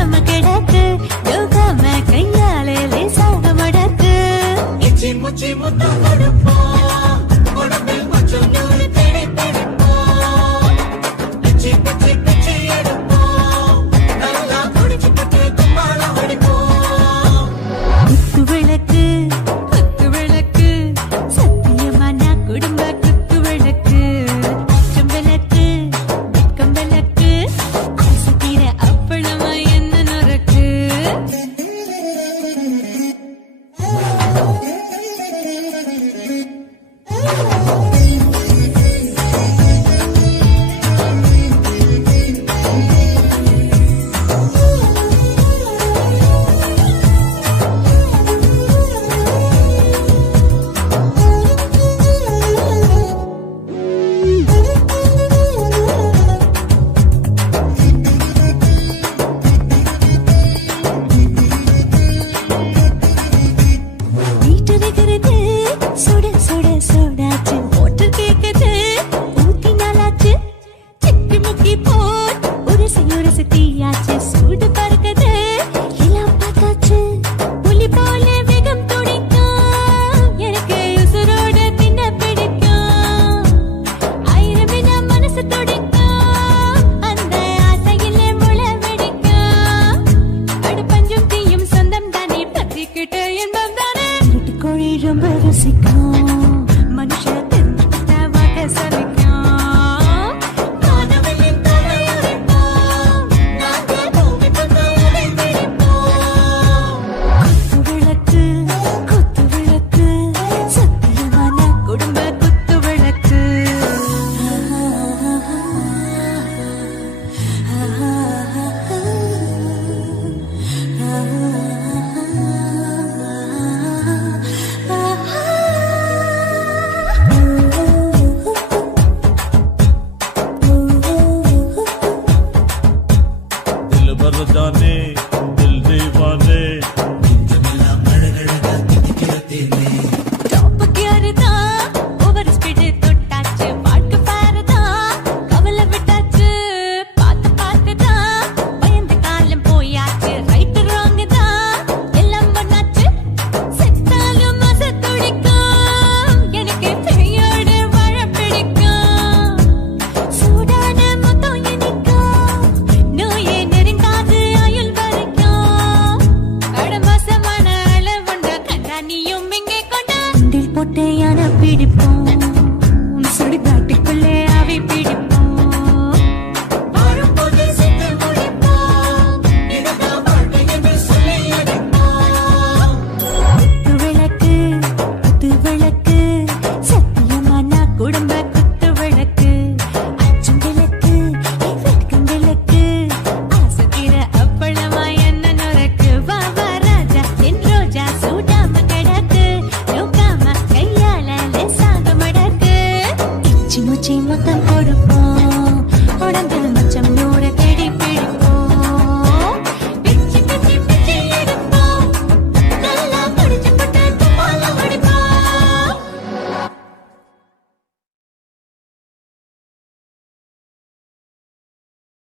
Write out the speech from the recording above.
தூங்காம கிடக்கு யோகாம கையாலே லேசாக மடக்கு இச்சி முச்சி முத்தம் கொடுப்போம் உடம்பில் கொஞ்சம் நூறு தேடி பிடிப்போம் பிச்சி பிச்சி பிச்சி எடுப்போம் நல்லா குடிச்சு பட்டு கும்பாலம் அடிப்போம் குத்து விளக்கு சத்தியமா நான் குடும்ப குத்து விளக்கு அச்சம் விளக்கு வெட்கம் விளக்கு ஆசை தீர அப்பளமா என்ன நொறுக்கு வீட்டருகிறது சுட சுட சூடாச்சு மோட்டர் கேக்குது ஊத்தி நாளாச்சு சிக்கி முக்கி போல் உரசி தீயாச்சு சூடு பறக்குது எல்லாம் பார்த்தாச்சு புலி போல வேகம் துடிக்கும் எனக்கு உசுரோட தின்ன பிடிக்கும் ஆயிரம் வினா மனசு துடிக்கும் அந்த ஆசையிலே முளை வெடிக்கும் அடு பஞ்சும் தீயும் சொந்தம் தானே பத்திக்கிட்டு என்பம் தானே கோழி ரொம்ப ருசிக்கும் மனுஷ வாக்க சலிக்கும் காணவனின் தலையுரைப்போம் நாங்கள் பூமி பந்தாயலை பிடிப்போம் குத்து விளக்கு சத்தியமான குடும்ப குத்து விளக்கு दिल भर जाने